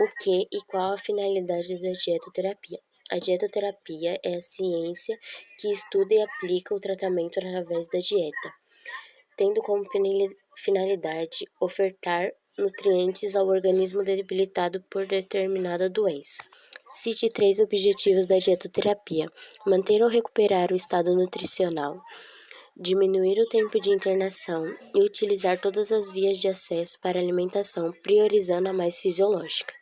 O que e qual a finalidade da dietoterapia? A dietoterapia é a ciência que estuda e aplica o tratamento através da dieta, tendo como finalidade ofertar nutrientes ao organismo debilitado por determinada doença. Cite 3 objetivos da dietoterapia: manter ou recuperar o estado nutricional, diminuir o tempo de internação e utilizar todas as vias de acesso para a alimentação, priorizando a mais fisiológica.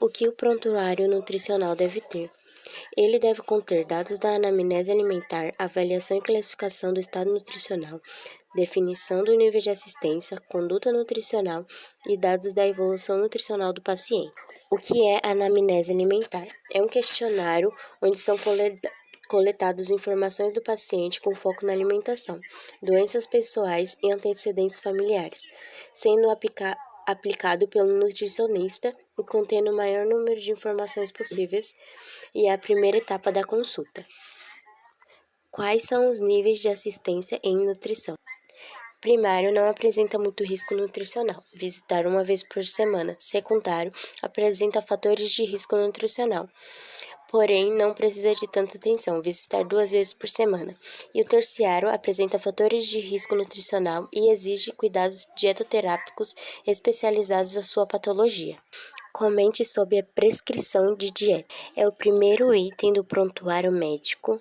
O que o prontuário nutricional deve ter? Ele deve conter dados da anamnese alimentar, avaliação e classificação do estado nutricional, definição do nível de assistência, conduta nutricional e dados da evolução nutricional do paciente. O que é anamnese alimentar? É um questionário onde são coletadas informações do paciente com foco na alimentação, doenças pessoais e antecedentes familiares, sendo aplicado pelo nutricionista e contendo o maior número de informações possíveis, e é a primeira etapa da consulta. Quais são os níveis de assistência em nutrição? Primário não apresenta muito risco nutricional, visitar uma vez por semana. Secundário apresenta fatores de risco nutricional, porém não precisa de tanta atenção, visitar 2 vezes por semana. E o terciário apresenta fatores de risco nutricional e exige cuidados dietoterápicos especializados à sua patologia. Comente sobre a prescrição de dieta. É o primeiro item do prontuário médico.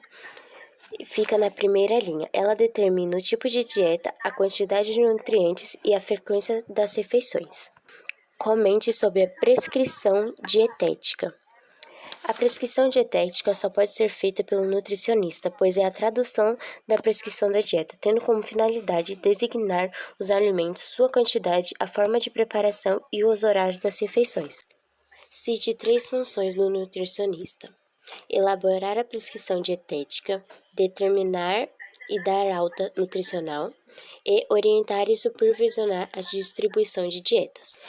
Fica na primeira linha. Ela determina o tipo de dieta, a quantidade de nutrientes e a frequência das refeições. Comente sobre a prescrição dietética. A prescrição dietética só pode ser feita pelo nutricionista, pois é a tradução da prescrição da dieta, tendo como finalidade designar os alimentos, sua quantidade, a forma de preparação e os horários das refeições. Cite 3 funções do nutricionista: elaborar a prescrição dietética, determinar e dar alta nutricional, e orientar e supervisionar a distribuição de dietas.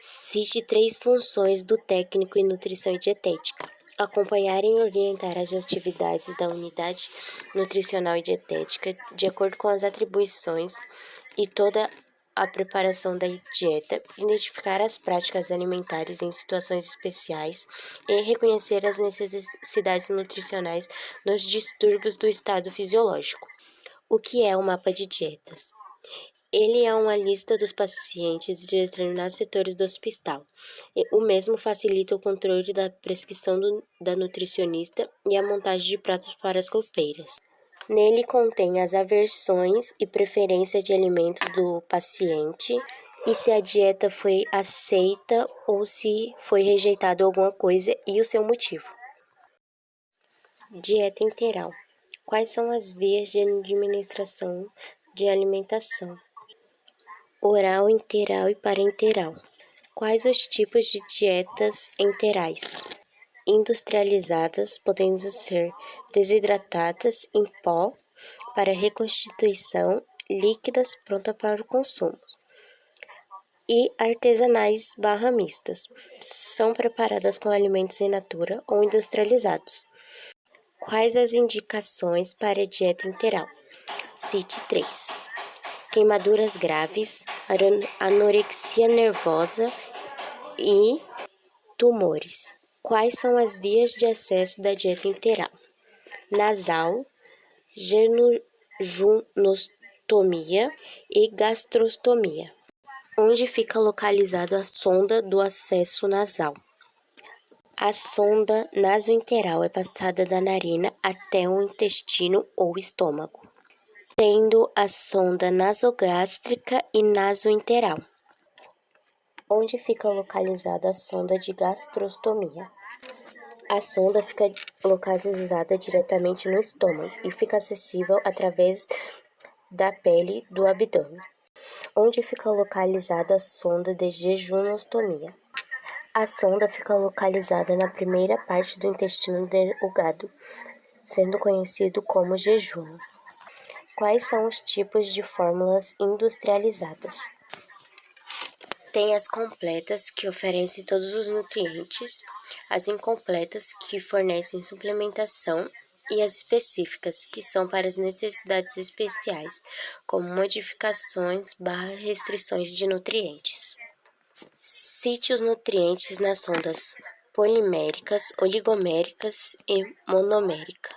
Cite 3 funções do técnico em nutrição e dietética: acompanhar e orientar as atividades da unidade nutricional e dietética de acordo com as atribuições e toda a preparação da dieta, identificar as práticas alimentares em situações especiais e reconhecer as necessidades nutricionais nos distúrbios do estado fisiológico. O que é o mapa de dietas? Ele é uma lista dos pacientes de determinados setores do hospital. O mesmo facilita o controle da prescrição da nutricionista e a montagem de pratos para as copeiras. Nele contém as aversões e preferências de alimentos do paciente e se a dieta foi aceita ou se foi rejeitado alguma coisa e o seu motivo. Dieta interal. Quais são as vias de administração de alimentação? Oral, interal e parenteral. Quais os tipos de dietas enterais? Industrializadas, podendo ser desidratadas em pó para reconstituição, líquidas prontas para o consumo. E artesanais mistas, são preparadas com alimentos in natura ou industrializados. Quais as indicações para a dieta integral? Cite 3. Queimaduras graves, anorexia nervosa e tumores. Quais são as vias de acesso da dieta integral? Nasal, jejunostomia e gastrostomia. Onde fica localizada a sonda do acesso nasal? A sonda nasointeral é passada da narina até o intestino ou estômago, tendo a sonda nasogástrica e nasointeral. Onde fica localizada a sonda de gastrostomia? A sonda fica localizada diretamente no estômago e fica acessível através da pele do abdômen. Onde fica localizada a sonda de jejunostomia? A sonda fica localizada na primeira parte do intestino delgado, sendo conhecido como jejum. Quais são os tipos de fórmulas industrializadas? Tem as completas, que oferecem todos os nutrientes, as incompletas, que fornecem suplementação, e as específicas, que são para as necessidades especiais, como modificações/restrições de nutrientes. Cite os nutrientes nas sondas poliméricas, oligoméricas e monomérica.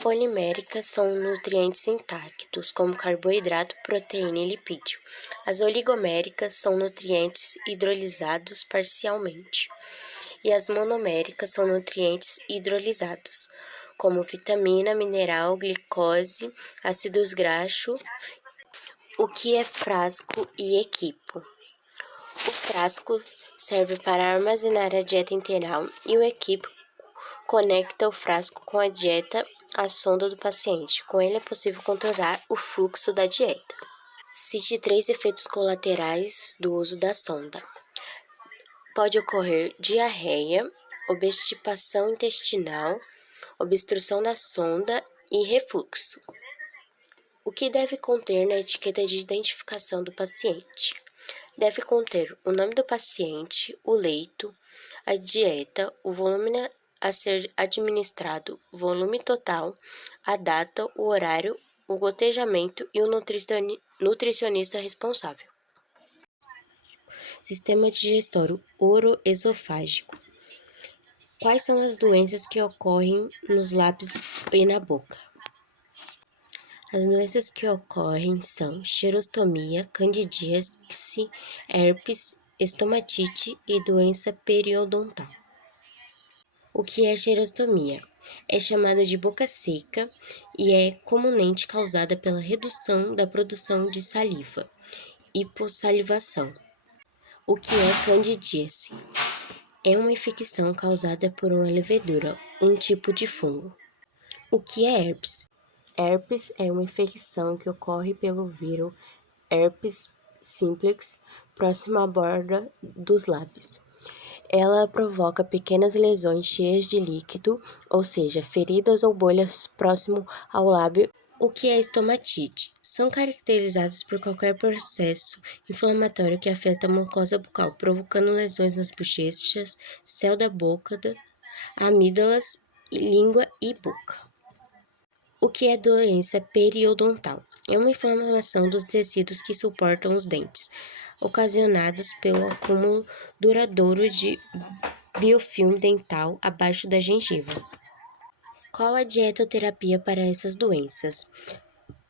Poliméricas são nutrientes intactos, como carboidrato, proteína e lipídio. As oligoméricas são nutrientes hidrolisados parcialmente. E as monoméricas são nutrientes hidrolisados, como vitamina, mineral, glicose, ácidos graxos. O que é frasco e equipo? O frasco serve para armazenar a dieta integral e o equipo conecta o frasco com a dieta à sonda do paciente. Com ele é possível controlar o fluxo da dieta. Cite 3 efeitos colaterais do uso da sonda. Pode ocorrer diarreia, obstipação intestinal, obstrução da sonda e refluxo. O que deve conter na etiqueta de identificação do paciente? Deve conter o nome do paciente, o leito, a dieta, o volume a ser administrado, volume total, a data, o horário, o gotejamento e o nutricionista responsável. Sistema digestório oroesofágico. Quais são as doenças que ocorrem nos lábios e na boca? As doenças que ocorrem são xerostomia, candidíase, herpes, estomatite e doença periodontal. O que é xerostomia? É chamada de boca seca e é comumente causada pela redução da produção de saliva, hipossalivação. O que é candidíase? É uma infecção causada por uma levedura, um tipo de fungo. O que é herpes? Herpes é uma infecção que ocorre pelo vírus herpes simplex próximo à borda dos lábios. Ela provoca pequenas lesões cheias de líquido, ou seja, feridas ou bolhas próximo ao lábio. O que é estomatite? São caracterizadas por qualquer processo inflamatório que afeta a mucosa bucal, provocando lesões nas bochechas, céu da boca, amígdalas, língua e boca. O que é doença periodontal? É uma inflamação dos tecidos que suportam os dentes, ocasionadas pelo acúmulo duradouro de biofilme dental abaixo da gengiva. Qual a dietoterapia para essas doenças?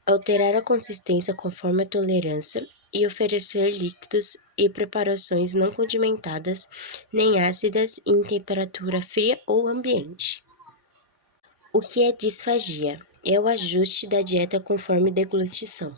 Alterar a consistência conforme a tolerância e oferecer líquidos e preparações não condimentadas nem ácidas em temperatura fria ou ambiente. O que é disfagia? É o ajuste da dieta conforme deglutição.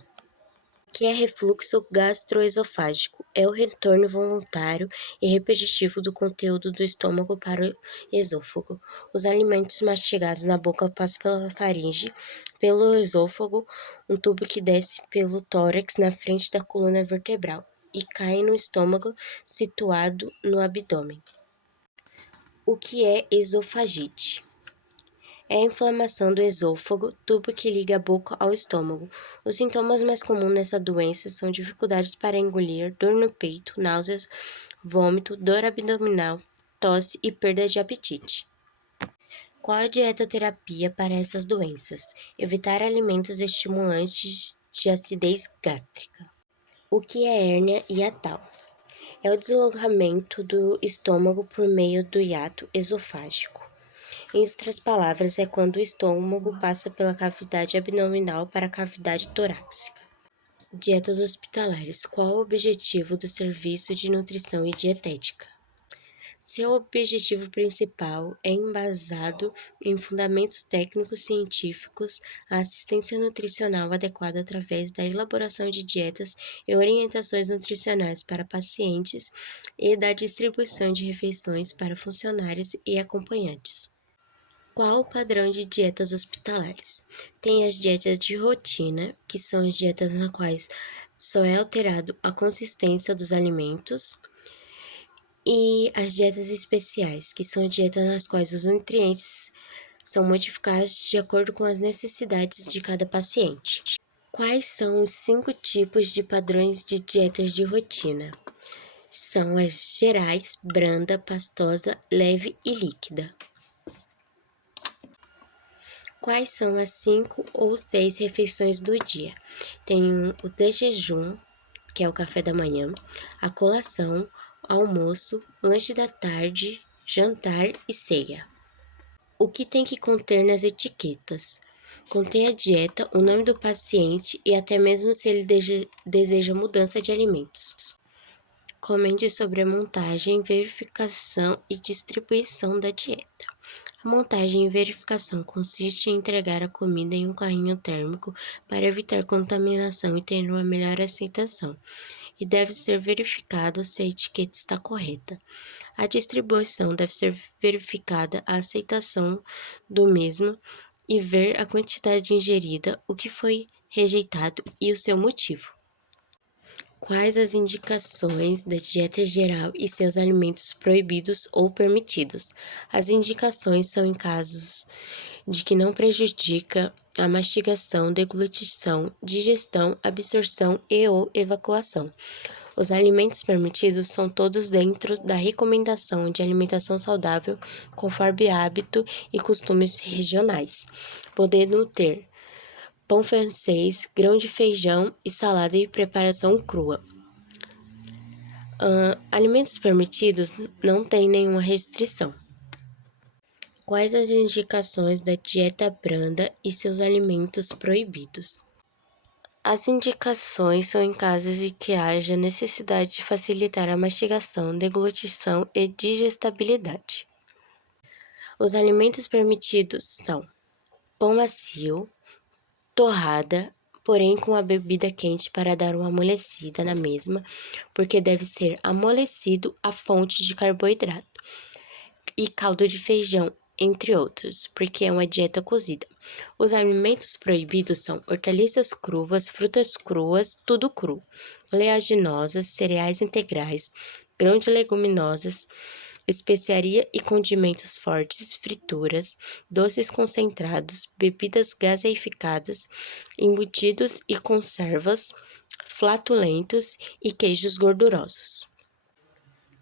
O que é refluxo gastroesofágico? É o retorno voluntário e repetitivo do conteúdo do estômago para o esôfago. Os alimentos mastigados na boca passam pela faringe, pelo esôfago, um tubo que desce pelo tórax na frente da coluna vertebral e cai no estômago, situado no abdômen. O que é esofagite? É a inflamação do esôfago, tubo que liga a boca ao estômago. Os sintomas mais comuns nessa doença são dificuldades para engolir, dor no peito, náuseas, vômito, dor abdominal, tosse e perda de apetite. Qual a dietoterapia para essas doenças? Evitar alimentos estimulantes de acidez gástrica. O que é hérnia hiatal? É o deslocamento do estômago por meio do hiato esofágico. Em outras palavras, é quando o estômago passa pela cavidade abdominal para a cavidade torácica. Dietas hospitalares. Qual o objetivo do serviço de nutrição e dietética? Seu objetivo principal é embasado em fundamentos técnicos científicos, a assistência nutricional adequada através da elaboração de dietas e orientações nutricionais para pacientes e da distribuição de refeições para funcionários e acompanhantes. Qual o padrão de dietas hospitalares? Tem as dietas de rotina, que são as dietas nas quais só é alterado a consistência dos alimentos, e as dietas especiais, que são dietas nas quais os nutrientes são modificados de acordo com as necessidades de cada paciente. Quais são os 5 tipos de padrões de dietas de rotina? São as gerais, branda, pastosa, leve e líquida. Quais são as 5 ou 6 refeições do dia? Tem o de jejum, que é o café da manhã, a colação, almoço, lanche da tarde, jantar e ceia. O que tem que conter nas etiquetas? Contém a dieta, o nome do paciente e até mesmo se ele deseja mudança de alimentos. Comente sobre a montagem, verificação e distribuição da dieta. A montagem e verificação consiste em entregar a comida em um carrinho térmico para evitar contaminação e ter uma melhor aceitação, e deve ser verificado se a etiqueta está correta. A distribuição deve ser verificada a aceitação do mesmo e ver a quantidade ingerida, o que foi rejeitado e o seu motivo. Quais as indicações da dieta geral e seus alimentos proibidos ou permitidos? As indicações são em casos de que não prejudica a mastigação, deglutição, digestão, absorção e ou evacuação. Os alimentos permitidos são todos dentro da recomendação de alimentação saudável, conforme hábito e costumes regionais, podendo ter pão francês, grão de feijão e salada e preparação crua. Alimentos permitidos não têm nenhuma restrição. Quais as indicações da dieta branda e seus alimentos proibidos? As indicações são em casos de que haja necessidade de facilitar a mastigação, deglutição e digestibilidade. Os alimentos permitidos são pão macio, torrada, porém com a bebida quente para dar uma amolecida na mesma, porque deve ser amolecido a fonte de carboidrato, e caldo de feijão, entre outros, porque é uma dieta cozida. Os alimentos proibidos são hortaliças cruas, frutas cruas, tudo cru, oleaginosas, cereais integrais, grão de leguminosas, especiaria e condimentos fortes, frituras, doces concentrados, bebidas gaseificadas, embutidos e conservas, flatulentos e queijos gordurosos.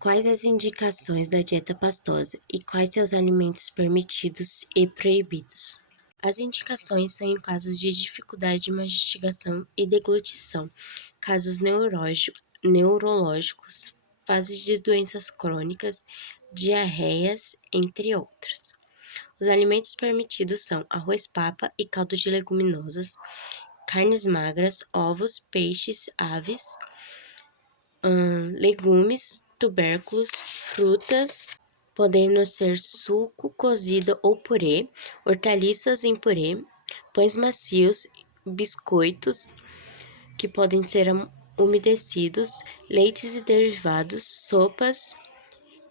Quais as indicações da dieta pastosa e quais seus alimentos permitidos e proibidos? As indicações são em casos de dificuldade de mastigação e deglutição, casos neurológicos, fases de doenças crônicas, diarreias, entre outros. Os alimentos permitidos são arroz papa e caldo de leguminosas, carnes magras, ovos, peixes, aves, legumes, tubérculos, frutas, podendo ser suco, cozido ou purê, hortaliças em purê, pães macios, biscoitos, que podem ser umedecidos, leites e derivados, sopas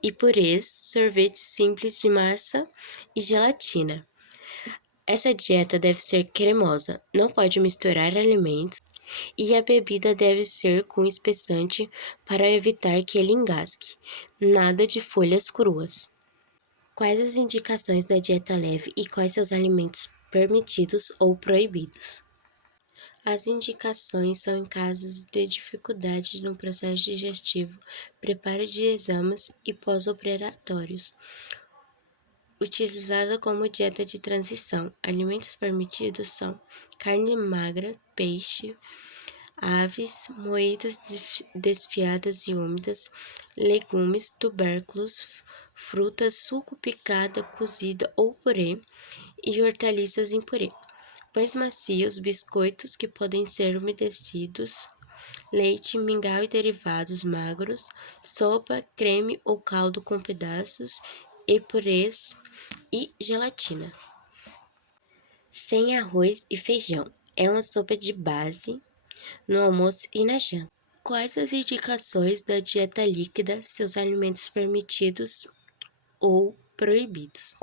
e purês, sorvetes simples de massa e gelatina. Essa dieta deve ser cremosa, não pode misturar alimentos e a bebida deve ser com espessante para evitar que ele engasgue. Nada de folhas cruas. Quais as indicações da dieta leve e quais seus alimentos permitidos ou proibidos? As indicações são em casos de dificuldade no processo digestivo, preparo de exames e pós-operatórios. Utilizada como dieta de transição. Alimentos permitidos são carne magra, peixe, aves, moídas desfiadas e úmidas, legumes, tubérculos, frutas, suco picada, cozida ou purê e hortaliças em purê. Pães macios, biscoitos que podem ser umedecidos, leite, mingau e derivados magros, sopa, creme ou caldo com pedaços e purês e gelatina. Sem arroz e feijão. É uma sopa de base no almoço e na janta. Quais as indicações da dieta líquida, seus alimentos permitidos ou proibidos?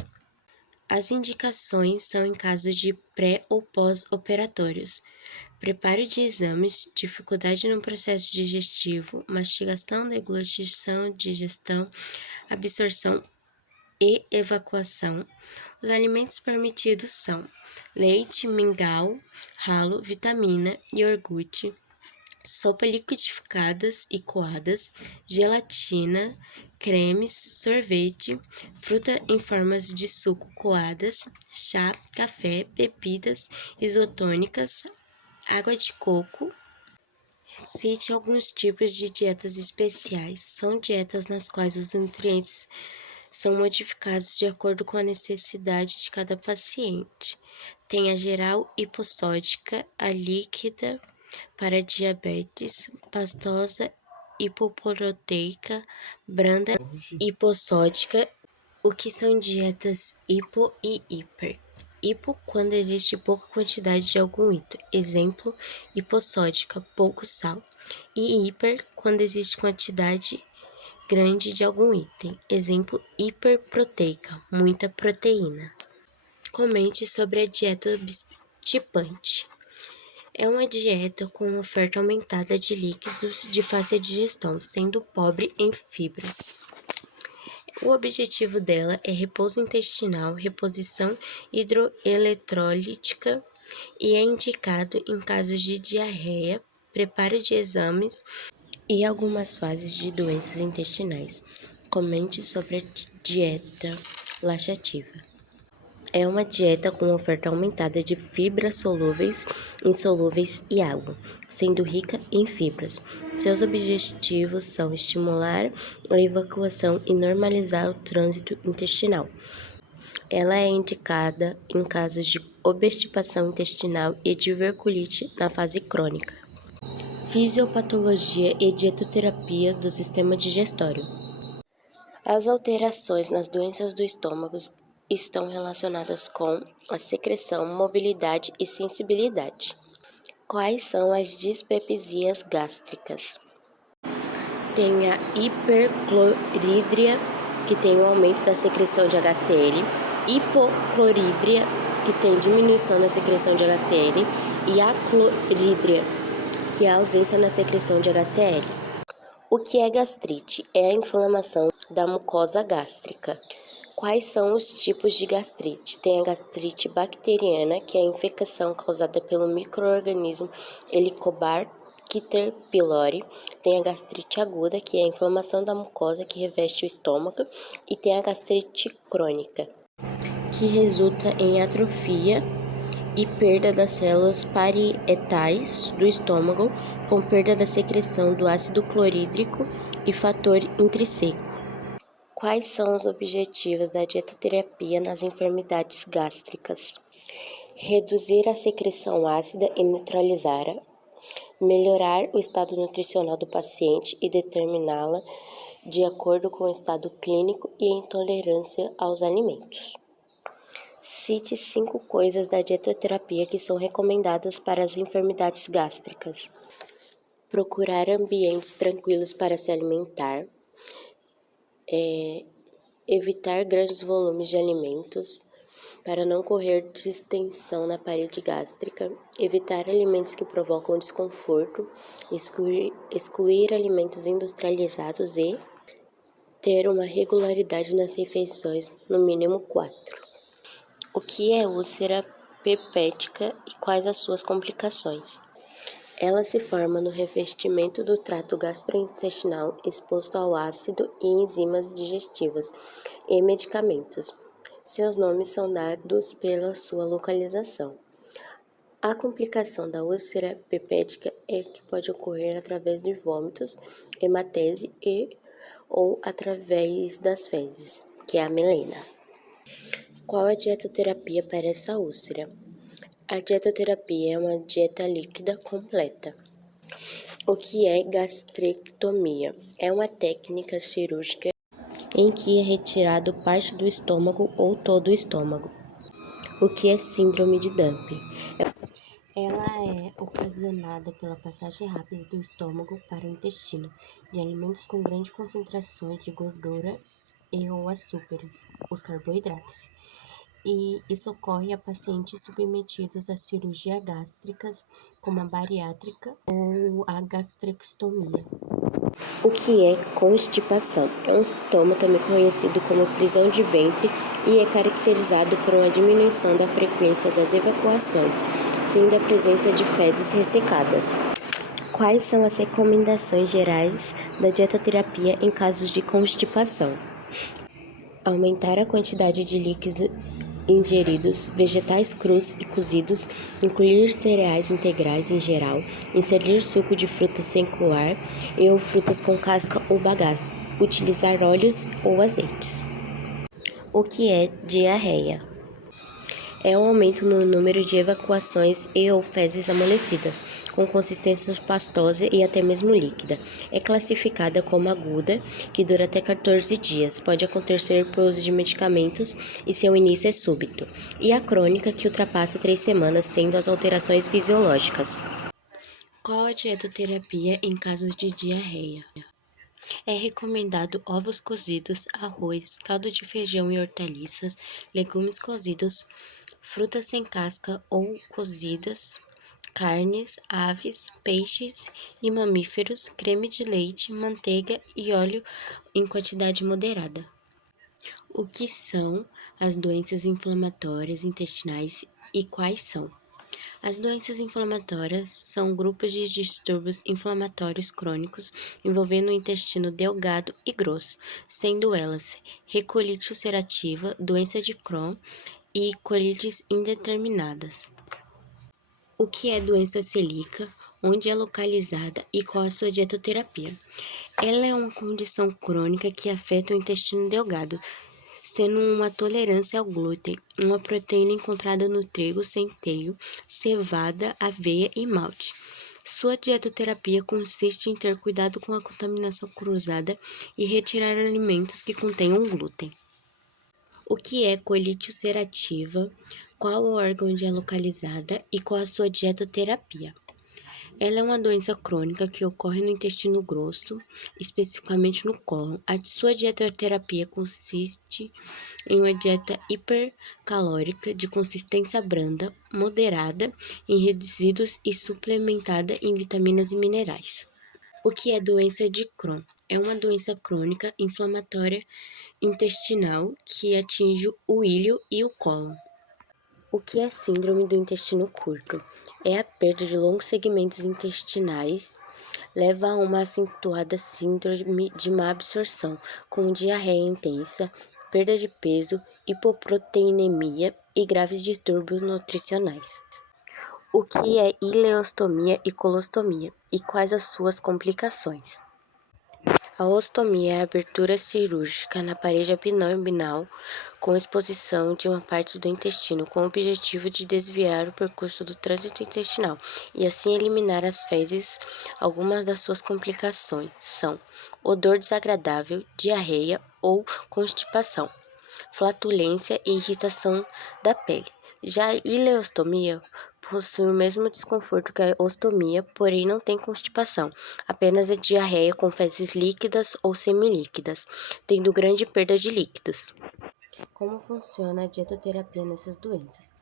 As indicações são em casos de pré ou pós-operatórios, preparo de exames, dificuldade no processo digestivo, mastigação, deglutição, digestão, absorção e evacuação. Os alimentos permitidos são leite, mingau, ralo, vitamina, iogurte, sopa liquidificadas e coadas, gelatina, cremes, sorvete, fruta em formas de suco coadas, chá, café, bebidas isotônicas, água de coco, Cite alguns tipos de dietas especiais. São dietas nas quais os nutrientes são modificados de acordo com a necessidade de cada paciente. Tem a geral hipossódica, a líquida para diabetes, pastosa hipoproteica, branda hipossódica. O que são dietas hipo e hiper? Hipo, quando existe pouca quantidade de algum item. Exemplo, hipossódica, pouco sal. E hiper, quando existe quantidade grande de algum item. Exemplo, hiperproteica, muita proteína. Comente sobre a dieta obstipante. É uma dieta com oferta aumentada de líquidos de fácil digestão, sendo pobre em fibras. O objetivo dela é repouso intestinal, reposição hidroeletrolítica e é indicado em casos de diarreia, preparo de exames e algumas fases de doenças intestinais. Comente sobre a dieta laxativa. É uma dieta com oferta aumentada de fibras solúveis, insolúveis e água, sendo rica em fibras. Seus objetivos são estimular a evacuação e normalizar o trânsito intestinal. Ela é indicada em casos de obstipação intestinal e diverculite na fase crônica. Fisiopatologia e dietoterapia do sistema digestório. As alterações nas doenças do estômago estão relacionadas com a secreção, mobilidade e sensibilidade. Quais são as dispepsias gástricas? Tem a hiperclorídria, que tem o aumento da secreção de HCl, hipoclorídria, que tem diminuição da secreção de HCl, e a clorídria, que é a ausência na secreção de HCl. O que é gastrite? É a inflamação da mucosa gástrica. Quais são os tipos de gastrite? Tem a gastrite bacteriana, que é a infecção causada pelo micro-organismo Helicobacter pylori. Tem a gastrite aguda, que é a inflamação da mucosa que reveste o estômago. E tem a gastrite crônica, que resulta em atrofia e perda das células parietais do estômago, com perda da secreção do ácido clorídrico e fator intrínseco. Quais são os objetivos da dietoterapia nas enfermidades gástricas? Reduzir a secreção ácida e neutralizá-la, melhorar o estado nutricional do paciente e determiná-la de acordo com o estado clínico e intolerância aos alimentos. Cite 5 coisas da dietoterapia que são recomendadas para as enfermidades gástricas. Procurar ambientes tranquilos para se alimentar. Evitar grandes volumes de alimentos para não correr distensão na parede gástrica, evitar alimentos que provocam desconforto, excluir alimentos industrializados e ter uma regularidade nas refeições, no mínimo 4. O que é úlcera pepética e quais as suas complicações? Ela se forma no revestimento do trato gastrointestinal exposto ao ácido e enzimas digestivas e medicamentos. Seus nomes são dados pela sua localização. A complicação da úlcera pepética é que pode ocorrer através de vômitos, hematese ou através das fezes, que é a melena. Qual a dietoterapia para essa úlcera? A dietoterapia é uma dieta líquida completa. O que é gastrectomia? É uma técnica cirúrgica em que é retirado parte do estômago ou todo o estômago. O que é síndrome de Dumping? Ela é ocasionada pela passagem rápida do estômago para o intestino de alimentos com grande concentração de gordura e ou açúcares, os carboidratos. E isso ocorre a pacientes submetidos a cirurgia gástricas, como a bariátrica ou a gastrectomia. O que é constipação? É um sintoma também conhecido como prisão de ventre e é caracterizado por uma diminuição da frequência das evacuações, sendo a presença de fezes ressecadas. Quais são as recomendações gerais da dietoterapia em casos de constipação? Aumentar a quantidade de líquidos ingeridos, vegetais crus e cozidos, incluir cereais integrais em geral, inserir suco de frutas sem coar e ou frutas com casca ou bagaço, utilizar óleos ou azeites. O que é diarreia? É um aumento no número de evacuações e ou fezes amolecidas, com consistência pastosa e até mesmo líquida. É classificada como aguda, que dura até 14 dias, pode acontecer por uso de medicamentos e seu início é súbito, e a crônica, que ultrapassa 3 semanas, sendo as alterações fisiológicas. Qual a dietoterapia em casos de diarreia? É recomendado ovos cozidos, arroz, caldo de feijão e hortaliças, legumes cozidos, frutas sem casca ou cozidas, carnes, aves, peixes e mamíferos, creme de leite, manteiga e óleo em quantidade moderada. O que são as doenças inflamatórias intestinais e quais são? As doenças inflamatórias são grupos de distúrbios inflamatórios crônicos envolvendo o intestino delgado e grosso, sendo elas recolite ulcerativa, doença de Crohn e colites indeterminadas. O que é doença celíaca, onde é localizada e qual a sua dietoterapia? Ela é uma condição crônica que afeta o intestino delgado, sendo uma tolerância ao glúten, uma proteína encontrada no trigo, centeio, cevada, aveia e malte. Sua dietoterapia consiste em ter cuidado com a contaminação cruzada e retirar alimentos que contenham glúten. O que é colite ulcerativa? Qual o órgão onde é localizada e qual a sua dietoterapia? Ela é uma doença crônica que ocorre no intestino grosso, especificamente no cólon. A sua dietoterapia consiste em uma dieta hipercalórica de consistência branda, moderada em resíduos e suplementada em vitaminas e minerais. O que é doença de Crohn? É uma doença crônica inflamatória intestinal que atinge o íleo e o cólon. O que é síndrome do intestino curto? É a perda de longos segmentos intestinais, leva a uma acentuada síndrome de má absorção, com diarreia intensa, perda de peso, hipoproteinemia e graves distúrbios nutricionais. O que é ileostomia e colostomia e quais as suas complicações? A ostomia é a abertura cirúrgica na parede abdominal com exposição de uma parte do intestino, com o objetivo de desviar o percurso do trânsito intestinal e assim eliminar as fezes. Algumas das suas complicações são odor desagradável, diarreia ou constipação, flatulência e irritação da pele. Já a ileostomia possui o mesmo desconforto que a ostomia, porém não tem constipação, apenas a diarreia com fezes líquidas ou semilíquidas, tendo grande perda de líquidos. Como funciona a dietoterapia nessas doenças?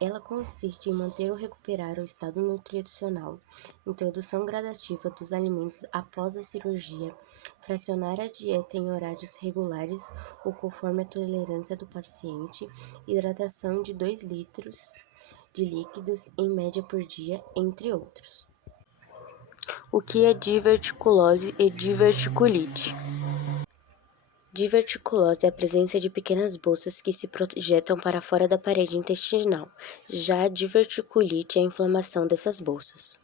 Ela consiste em manter ou recuperar o estado nutricional, introdução gradativa dos alimentos após a cirurgia, fracionar a dieta em horários regulares ou conforme a tolerância do paciente, hidratação de 2 litros de líquidos em média por dia, entre outros. O que é diverticulose e diverticulite? Diverticulose é a presença de pequenas bolsas que se projetam para fora da parede intestinal. Já a diverticulite é a inflamação dessas bolsas.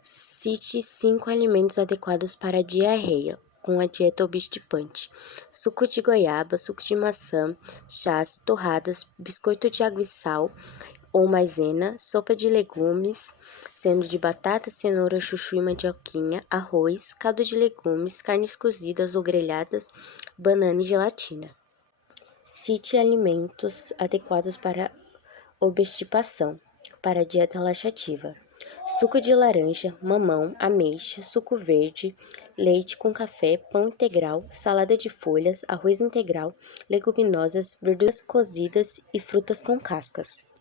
Cite 5 alimentos adequados para a diarreia, com a dieta obstipante: suco de goiaba, suco de maçã, chás, torradas, biscoito de água e sal ou maisena, sopa de legumes, sendo de batata, cenoura, chuchu e mandioquinha, arroz, caldo de legumes, carnes cozidas ou grelhadas, banana e gelatina. Cite alimentos adequados para obstipação, para a dieta laxativa: suco de laranja, mamão, ameixa, suco verde, leite com café, pão integral, salada de folhas, arroz integral, leguminosas, verduras cozidas e frutas com cascas.